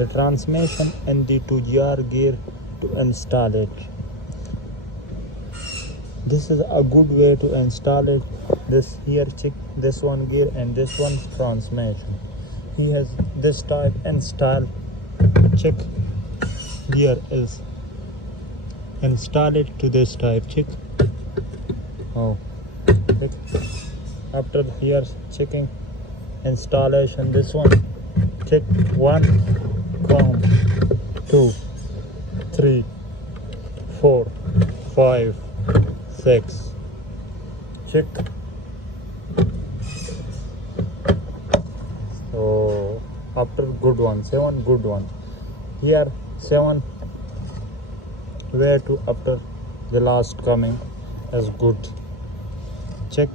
the transmission and the 2GR gear to install it. This is a good way to install it. This here, check this one gear and this one transmission. He has this type install. Check gear is install it to this type. Check. Oh, check. After here checking installation, this one check 1 com 2 3 4 5 6 check. So after good one 7 good one here 7 where to after the last coming as good check.